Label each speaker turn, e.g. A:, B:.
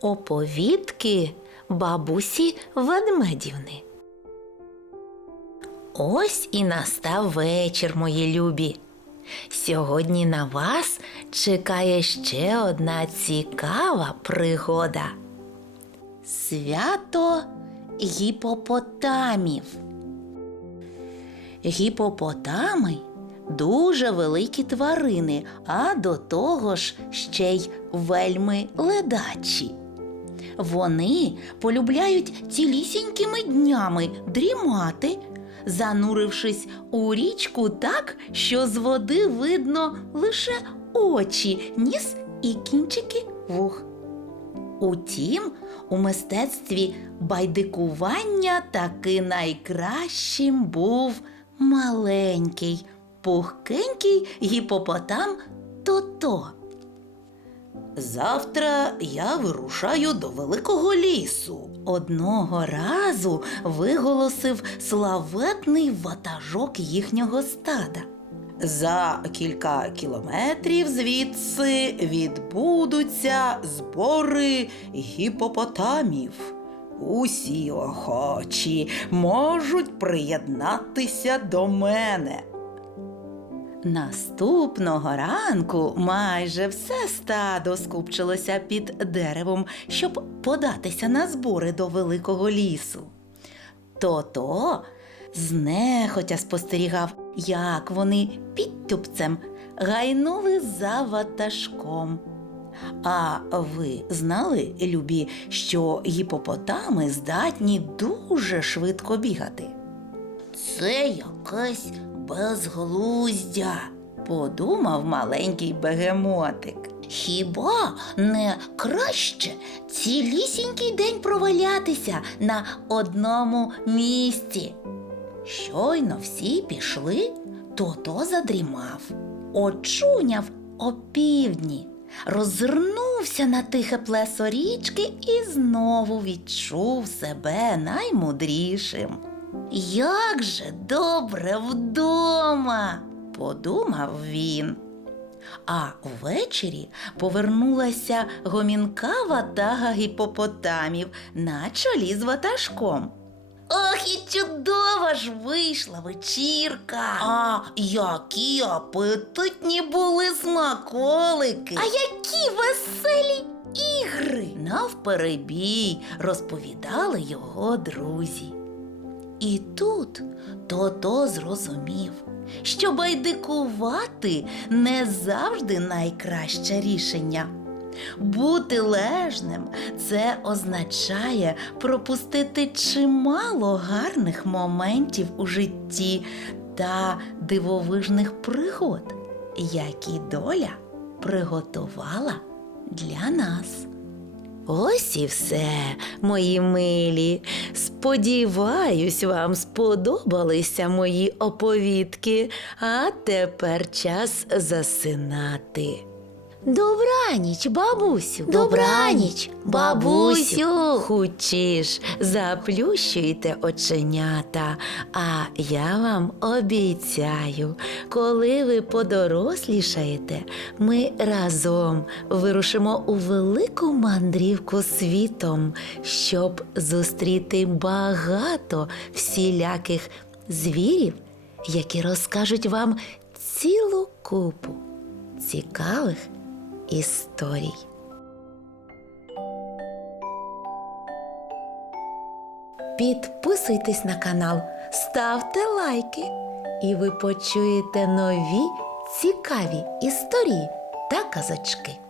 A: Оповідки бабусі ведмедівни. Ось і настав вечір, мої любі. Сьогодні на вас чекає ще одна цікава пригода. Свято гіпопотамів. Гіпопотами дуже великі тварини, а до того ж ще й вельми ледачі. Вони полюбляють цілісінькими днями дрімати, занурившись у річку так, що з води видно лише очі, ніс і кінчики вух. Утім, у мистецтві байдикування таки найкращим був маленький, пухкенький гіпопотам Тото. Завтра я вирушаю до великого лісу. Одного разу виголосив славетний ватажок їхнього стада. За кілька кілометрів звідси відбудуться збори гіпопотамів. Усі охочі можуть приєднатися до мене. Наступного ранку майже все стадо скупчилося під деревом, щоб податися на збори до великого лісу. То-то знехотя спостерігав, як вони підтюпцем гайнули за ватажком. А ви знали, любі, що гіпопотами здатні дуже швидко бігати? Це якесь безглуздя, подумав маленький бегемотик. Хіба не краще цілісінький день провалятися на одному місці? Щойно всі пішли, то-то задрімав, очуняв опівдні, роззирнувся на тихе плесо річки і знову відчув себе наймудрішим. Як же добре вдома, подумав він. А ввечері повернулася гомінкава тага гіпопотамів на чолі з ватажком. Ох, і чудова ж вийшла вечірка. А які апетитні були смаколики. А які веселі ігри. Навперебій розповідали його друзі. І тут то-то зрозумів, що байдикувати не завжди найкраще рішення. Бути лежним це означає пропустити чимало гарних моментів у житті та дивовижних пригод, які доля приготувала для нас. Ось і все, мої милі. Сподіваюсь, вам сподобалися мої оповідки, а тепер час засинати. Добраніч, бабусю.
B: Добраніч, бабусю.
A: Хучіш, заплющуйте оченята. А я вам обіцяю, коли ви подорослішаєте, ми разом вирушимо у велику мандрівку світом, щоб зустріти багато всіляких звірів, які розкажуть вам цілу купу цікавих історій. Підписуйтесь на канал, ставте лайки, і ви почуєте нові цікаві історії та казочки.